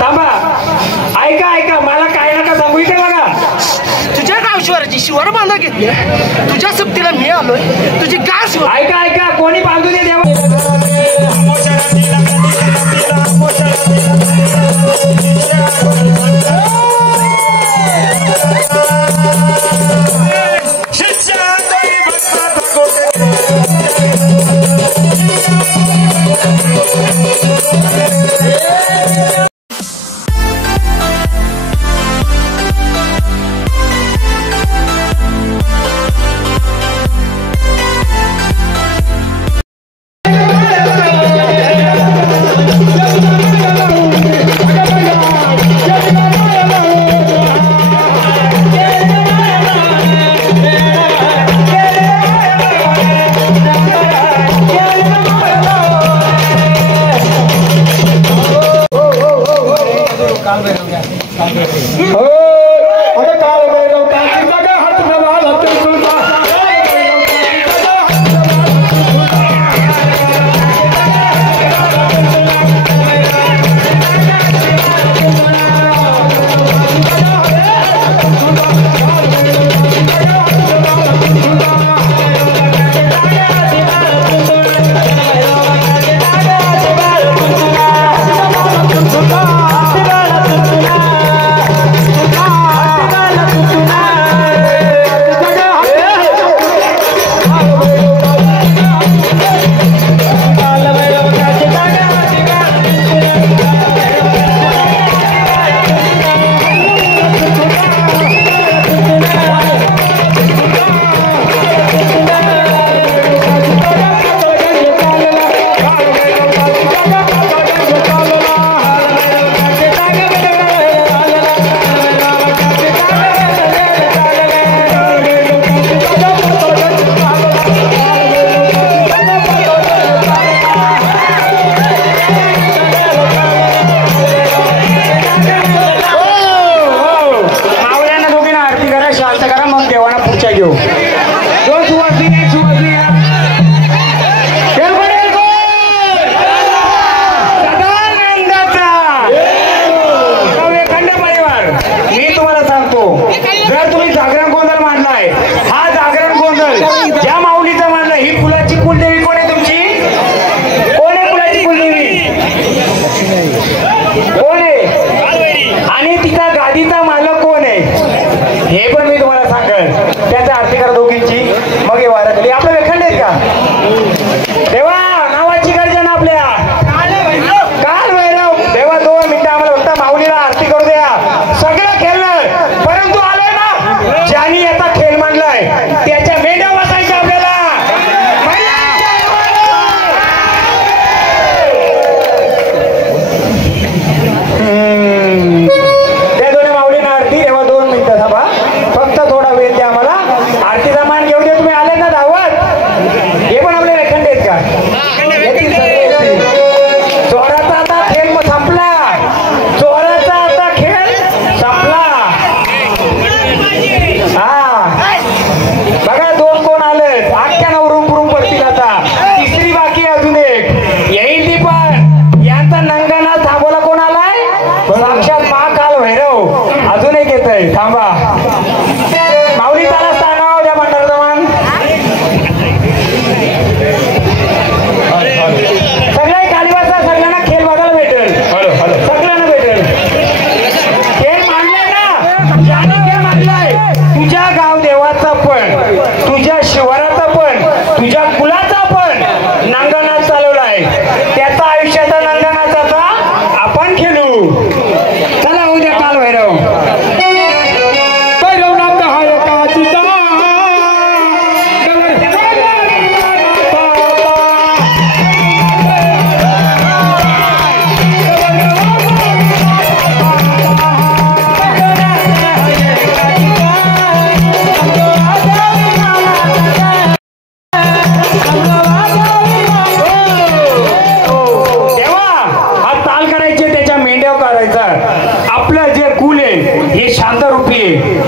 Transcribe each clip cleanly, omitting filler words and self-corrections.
थांबा, ऐका ऐका, मला काय नका सांगू इथे बघा. तुझ्या गावशिवाराची शिवार बांधा घेतली, तुझ्या सुट्टीला मी आलोय, तुझी गाव. ऐका ऐका, कोणी बांधू दे देवा.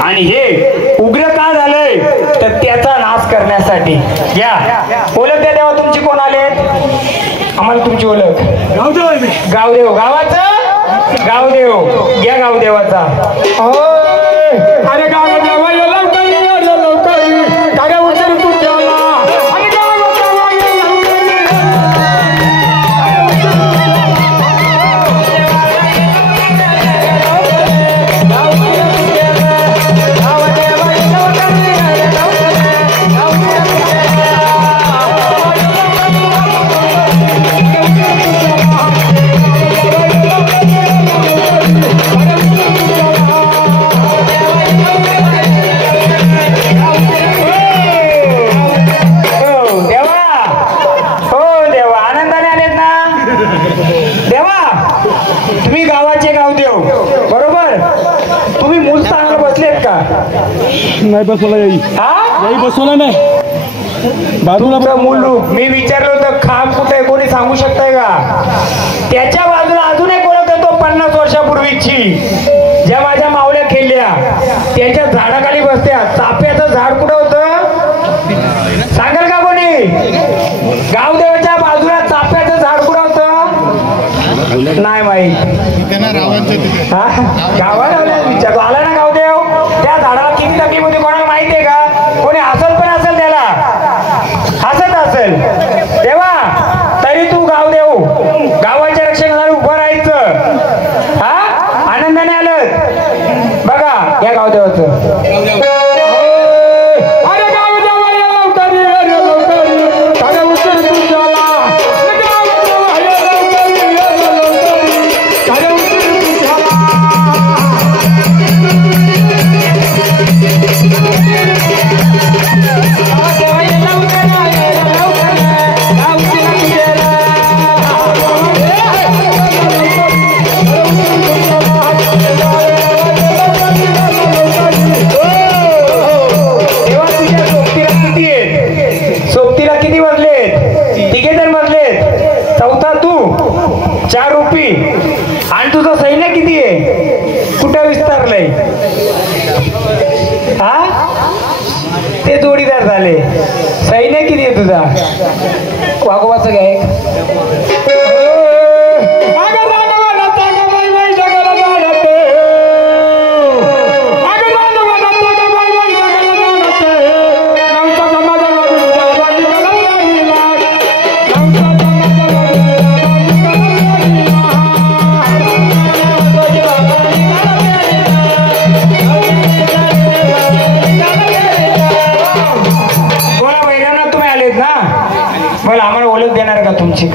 आणि हे उग्र का झालंय तर त्याचा नाश करण्यासाठी. या ओळख द्या देवा तुमची कोण आले. आम्हाला तुमची ओळख. गावदेव गावाचं गावदेव घ्या गावदेवाचा. अरे गावदेवा ये लवकर ये लवकर काय उचल तू त्याला. अरे गावदेवा ये नाही बसवला याई बसवला नाही बाजूला मूल. मी विचारलं होतं खांब कुठे कोणी सांगू शकताय का? त्याच्या बाजूला अजून एक ओळख येतो 50 वर्षापूर्वीची ज्या माझ्या मावल्या खेळल्या त्यांच्या झाडाखाली बसत्या. चाफ्याचं झाड कुठं होतं सांगाल का कोणी? गावदेवाच्या बाजूला चाफ्याचं झाड कुठं होतं? नाही माहित. गावाला विचारतो आला ना गावदेव. त्या झाडाला किती तकलीफ होती कोणाला माहितीये का? कोणी हसल पण असेल त्याला हसत असेल तेव्हा तरी तू गावदेव गावाच्या रक्षणासाठी उभं राहायचं. हा आनंदाने आलं बघा या गावदेवाचं. आणि तुझं सैन्य किती आहे? कुठं विस्तारलंय? हा ते जोडीदार झाले. सैन्य किती आहे तुझा? वाघोबाचं काय?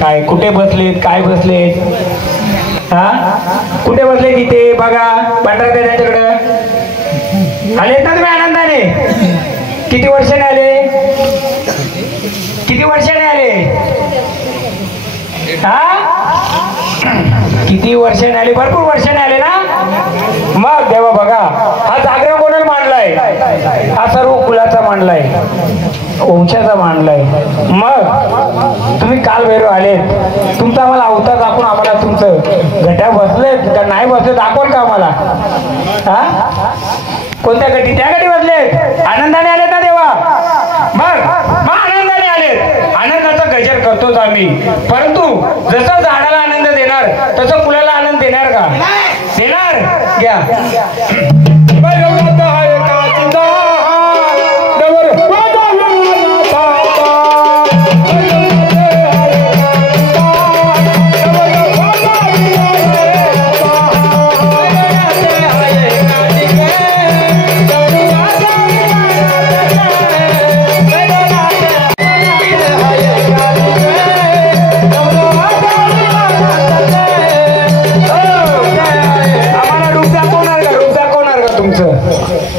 काय कुठे बसलेत काय बसलेत? हा कुठे बसलेत? इथे बघा भंडारा त्यांच्याकडे आलेत ना तुम्ही आनंदाने. किती वर्षाने आले? किती वर्षाने आले? हा किती वर्षाने आले? भरपूर वर्षाने आले ना. मग देवा बघा हा जागरण कोणाला मांडलाय? हा सर्व कुलाचा मांडलाय वंशाचा मांडलाय. मग तुम्ही काल भैरव आले तुमचा आम्हाला अवतार दाखवून आम्हाला तुमचं घट्या बसलेत का नाही बसले दाखवल का आम्हाला? हा कोणत्या गटी? त्या गटी बसलेत. आनंदाने आलेत ना देवा. मग आनंदाने आलेत. आनंदाचा गजर करतोच आम्ही. परंतु जसं झाडाला आनंद देणार तसं मुलाला आनंद देणार का? देणार. घ्या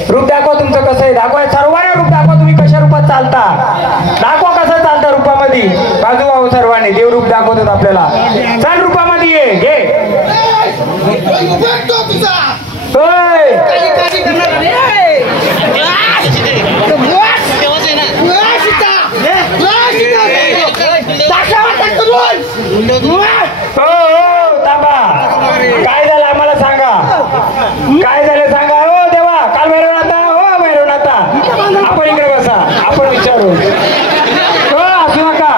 रूप दाखवा तुमचं कसं आहे. दाखवा सर्वांना रूप दाखवा. तुम्ही कशा रूपात चालता दाखवा. कसं चालता रूपामध्ये बाजू भाऊ सर्वांनी. देव रूप दाखवतात आपल्याला. चाल रूपामध्ये ये घे. काय झालं आम्हाला सांगा. काय झालं सांगा. हो देवा काल भैरवनाथा. हो भैरवनाथा आपण इकडे बसा. आपण विचारू. हो असू नका.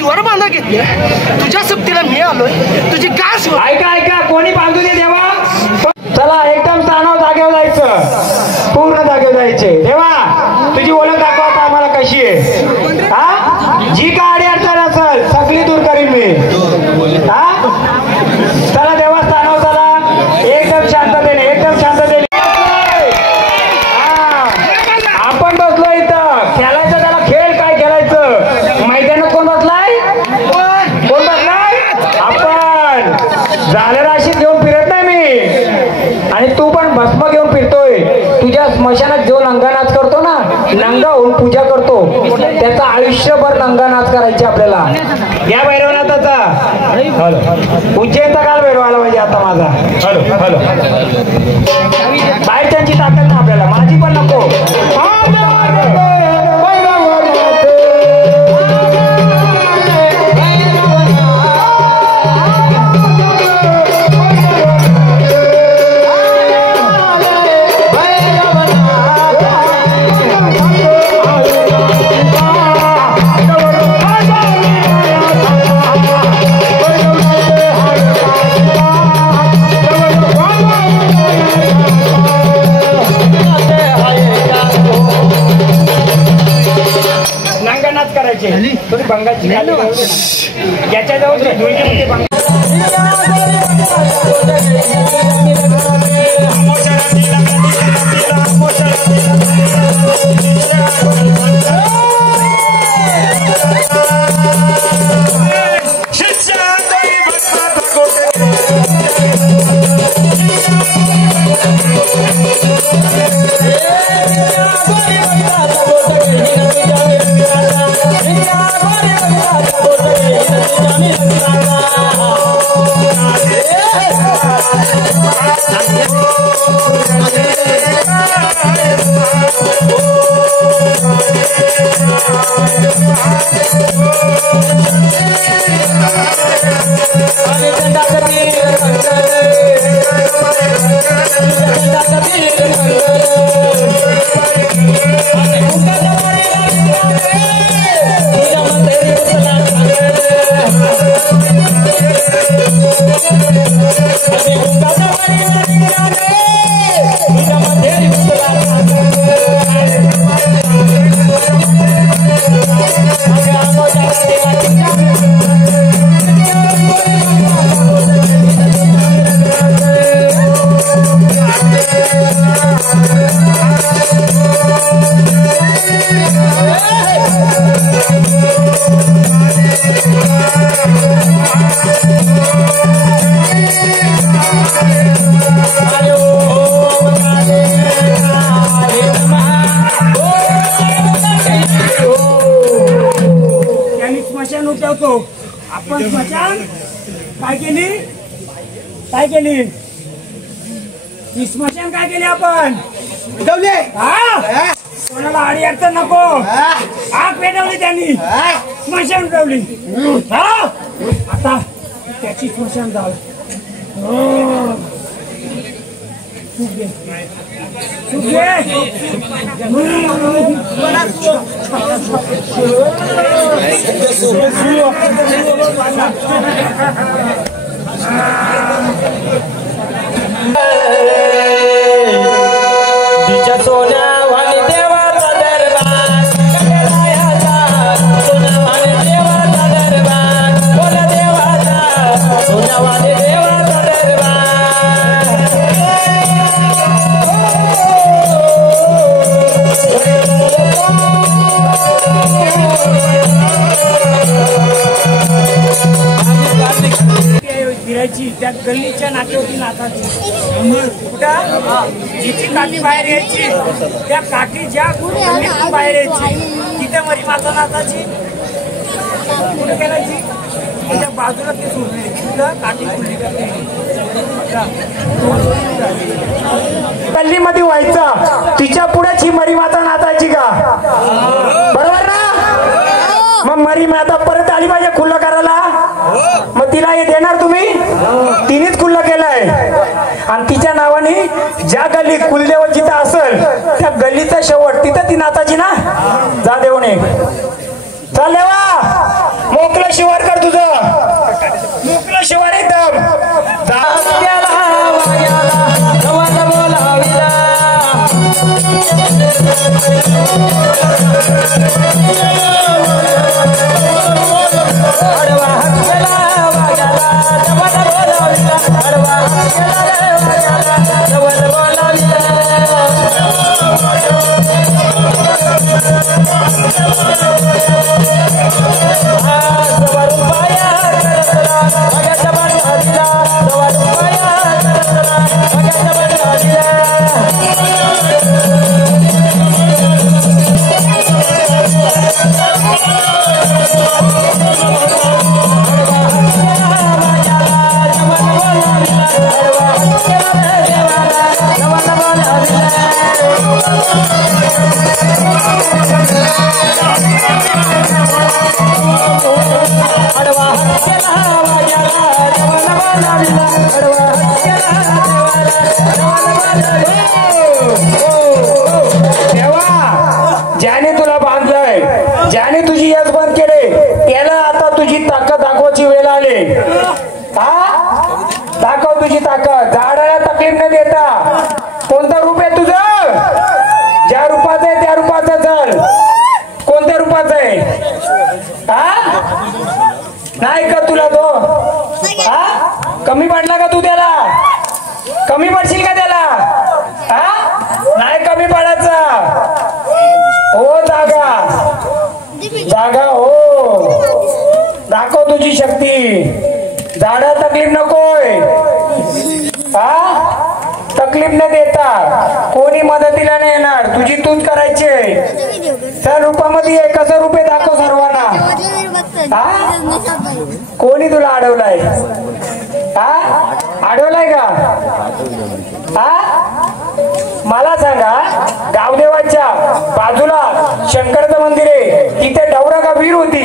शिवर बांधा घेतली तुझ्या सोबतीला मी आलोय तुझी काय शिवर ऐका ऐका कोणी बांधू दे देवा चला एकदम ताणाव जागेवर जायचं पूर्ण जागेवर जायचे देवा तुझी ओळख दाखव आता आम्हाला कशी आहे हा जी काय अडी अडचण असेल सगळी दूर करीन मी हा चला देवस्थानावर चला एकदम शांततेने आपण बसलो इथं खेळायचं त्याला खेळ काय खेळायचं मैदानात कोण बसलाय आपण झालं राशीत घेऊन फिरत नाही मी आणि तू पण भस्म घेऊन फिरतोय तुझ्या स्मशानात जो नंगा नाच करतो ना नंगा होऊन पूजा करतो त्याचा आयुष्यभर नंगा नाच करायचे आपल्याला या भैरवनाथाचा उज्जैनचा काल भैरव आला पाहिजे आता माझा हॅलो बाहेरच्यांची ताकद ना आपल्याला माझी पण नको तुम्ही बंगाची याच्या जवळ आपण स्मशान काय केली ही स्मशान काय केली आपण कोणाला आडी अडचण नको आग पेटवली त्यांनी स्मशान उठवली आता त्याची स्मशान जाऊ त्या गल्लीच्या नाक्यावरती नाचायची कुठं जिची काठी बाहेर यायची त्या काठी ज्या गल्लीतून बाहेर यायची तिथे मरी माता नाचायची कुठे करायची त्या बाजूला ते सोडले तिथं काठी खुली गल्लीमध्ये व्हायचं तिच्या पुढेच ही मरी माता नाचायची का बरोबर ना मग मरी माता परत आली पाहिजे खुल्लं करायला मग तिला हे देणार तुम्ही तिनेच खुल्लं केलंय आणि तिच्या नावाने ज्या गल्ली कुलदेवत जिथं असेल त्या गल्लीचा शेवट तिथं ती नाचाची ना जा देऊन चल देवा मोकळं ज्याने तुला बांधलंय, ज्याने तुझी यश बंद केले, त्याला आता तुझी ताकद दाखवायची वेळ आली. हा, दाखव तुझी ताकद. झाडाला तकलीफ न देता. कोणतं रूप आहे तुझं? ज्या रूपाचं आहे त्या रूपाचं चल. कोणत्या रूपाचं आहे? हा, नाही का तुला तो? हा, कमी पडला का तू त्याला? कमी पडशील का त्याला? हा, नाही कमी पडायचा. हो जागा, जागा हो. दाखव तुझी शक्ती. झाडा तकलीफ नकोय. हा, तकलीफ न देता. कोणी मदतीला नाही येणार. तुझी तूच करायची आहे. त्या रूपामध्ये आहे. कसं रूप आहे दाखव सर्वांना. हा, कोणी तुला अडवलाय? हा, अडवलाय का? हा, मला सांगा, गावदेवाच्या बाजूला शंकरचं मंदिर आहे, तिथे डवरा का वीर होती?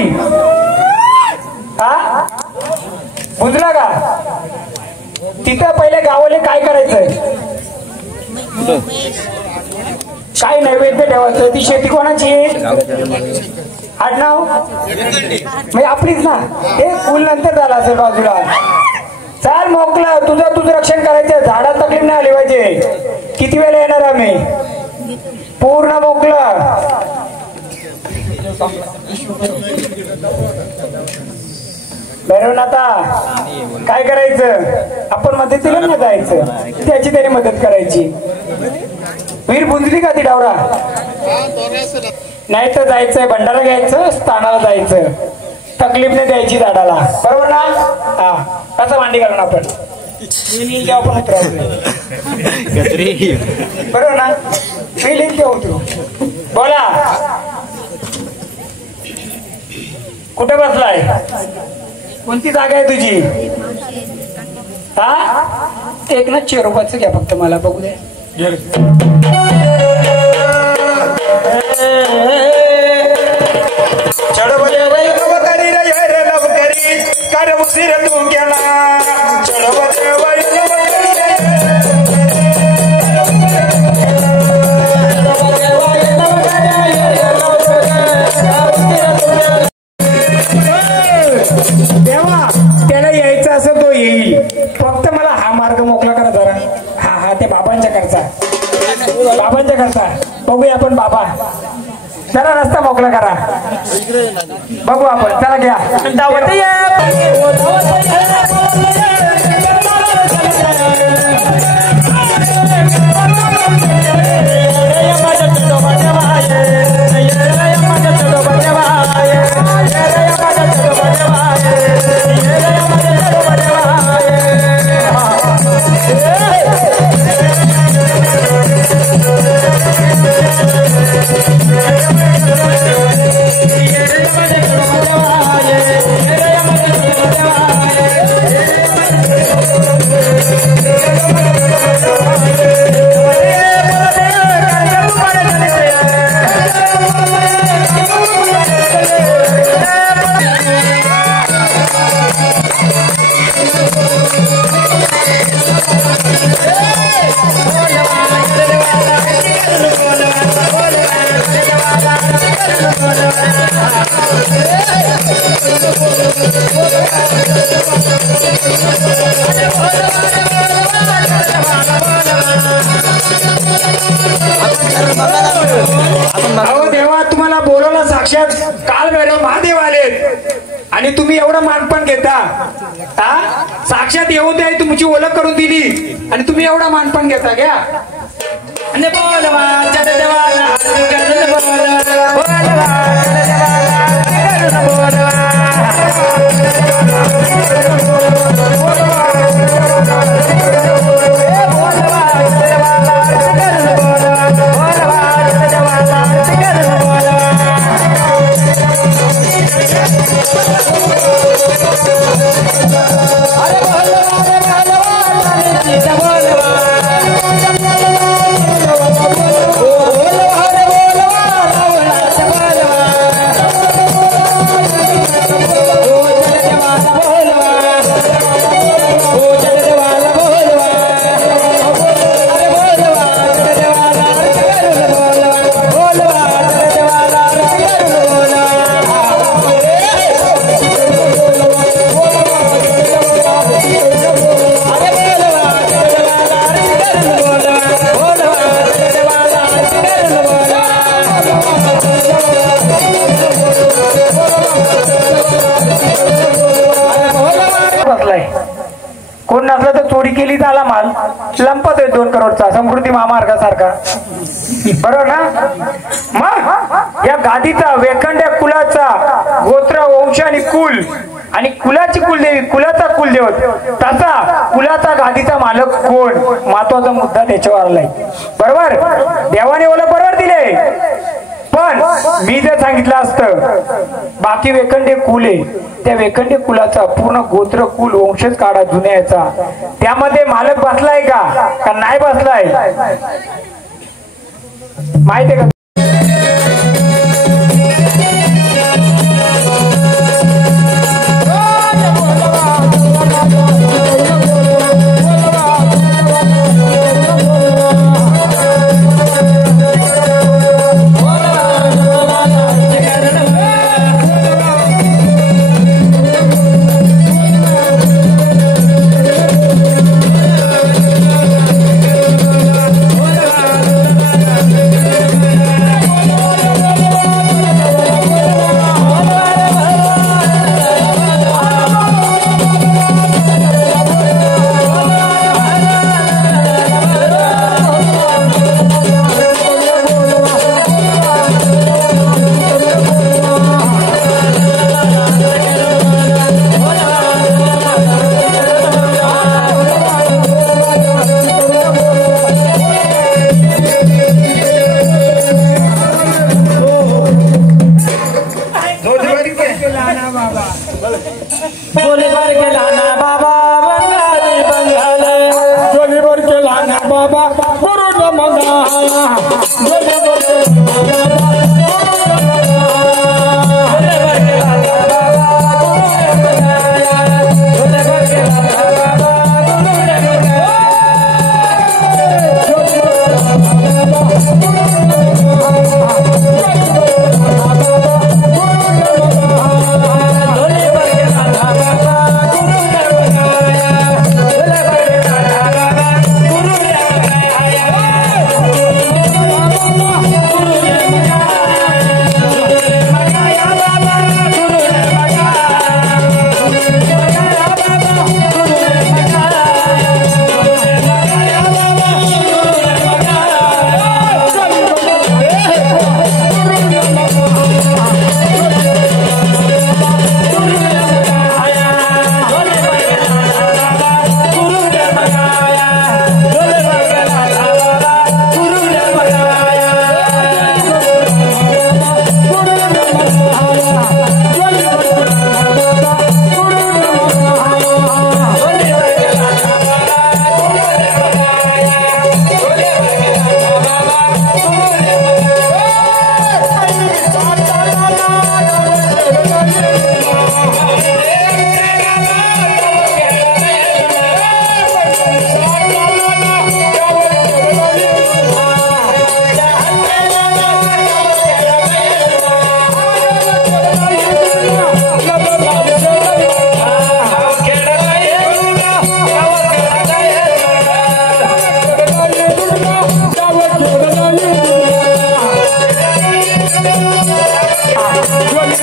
हा, बुजला का? तिथं पहिले गावाले काय करायचंय? काय नैवेद्य ठेवायचं? ती शेती कोणाची? आडनाव म्हणजे आपलीच ना. ते फुल नंतर झालं असेल बाजूला. चाल मोकळं, तुझं तुझं रक्षण करायचं. झाडात तकलीफ नाही आली पाहिजे. किती वेळा येणार आम्ही? पूर्ण मोकळं. बरोबर. आता काय करायचं? आपण मदतीला नाही जायचं, त्याची त्याने मदत करायची. वीर बुंजली का ती डावरा? नाही तर जायचंय भंडारा घ्यायचं, स्थानाला जायचं. तकलीफ नाही द्यायची झाडाला. बरोबर ना? हा, कसं मांडी घालून आपण आपण उतरवतो. बरोबर ना? मी लिहिल तेव्हा उतरू. बोला, कुठे बसलाय? कोणती जागा आहे तुझी? हा, एक ना चेरोबाचं घ्या फक्त, मला बघू दे. देवा, त्याला यायचं असं तो येईल. फक्त मला हा मार्ग मोकळा करा जरा. हा हा, ते बाबांच्या करता, बाबांच्या करता बघूया आपण. बाबा जरा रस्ता मोकळा करा, बघू आपण. चला घ्या. साक्षात कालभैरव महादेव आलेत आणि तुम्ही एवढं मानपण घेता. हा साक्षात येऊन आहे तुमची ओळख करून दिली आणि तुम्ही एवढा मानपण घेता. घ्या कोण नसलं तर चोरी केली झाला माल लंपत आहे 2 करोडचा समृद्धी महामार्गासारखा. बरोबर ना. मग या गादीचा वेखंड्या कुलाचा गोत्र वंश आणि कुल आणि कुलाची कुलदेवी कुलाचा कुलदेवत तसा कुलाचा गादीचा मालक कोण महत्वाचा मुद्दा त्याच्यावर आलाय. बरोबर देवाने ओळख बरोबर दिले. पण मी जर सांगितलं असतं बाकी वेखंडे कुल आहे त्या वेखंडे कुलाचा पूर्ण गोत्र कुल वंशच काढा जुन्याचा त्यामध्ये मालक बसलाय का नाही बसलाय माहितीये का. दोन्ही